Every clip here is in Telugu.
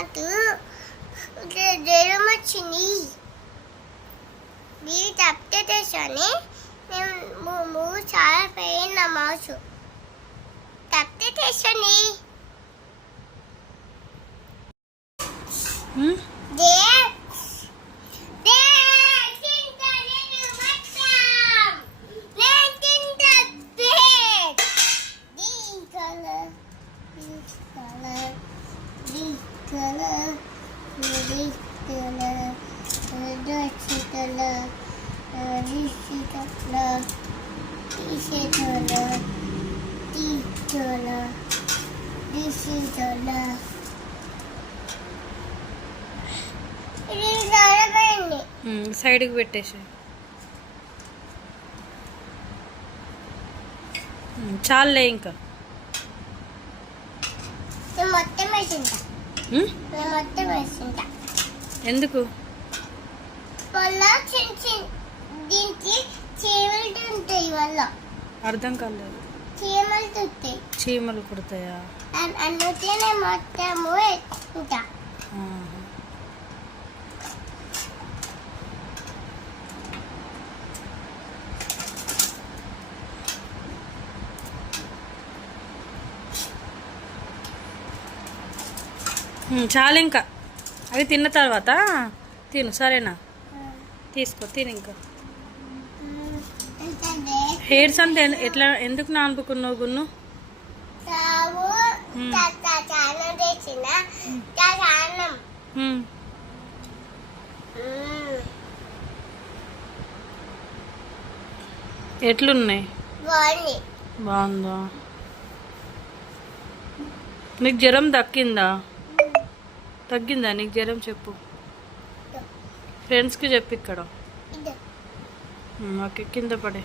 నాకు జ్వరం వచ్చింది. మీరు తప్పితే తెచ్చాని నేను చాలా పెయిన్ నా మౌసు తప్పితే తెచ్చండి. సైడ్కి పెట్టేసి చాలే ఇంకా మొత్తం వేసింటా మొత్తం వేసింటా. ఎందుకు వల్ల దీనికి చీమలు ఉంటాయి. వల్ల అర్థం కాలేదు. చీమలు తుట్టాయి. చీమలు కుడతాయా? అందుకనే మొత్తము వేసుకుంటా. చాలు ఇంకా అవి తిన్న తర్వాత తిను, సరేనా? తీసుకో, తిను. ఇంకా హెయిర్స్ అంతా ఎట్లా ఎందుకు నానుకున్నావు గున్ను? ఎట్లున్నాయి? బాగుందా? నీకు జ్వరం తగ్గిందా నీకు జ్వరం? చెప్పు ఫ్రెండ్స్కి చెప్పు. ఇక్కడ ఓకే, కింద పడే.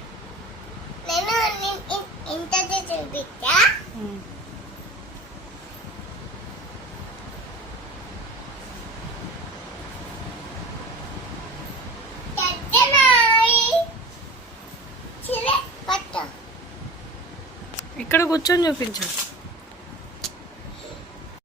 ఇక్కడ కూర్చొని చూపించు.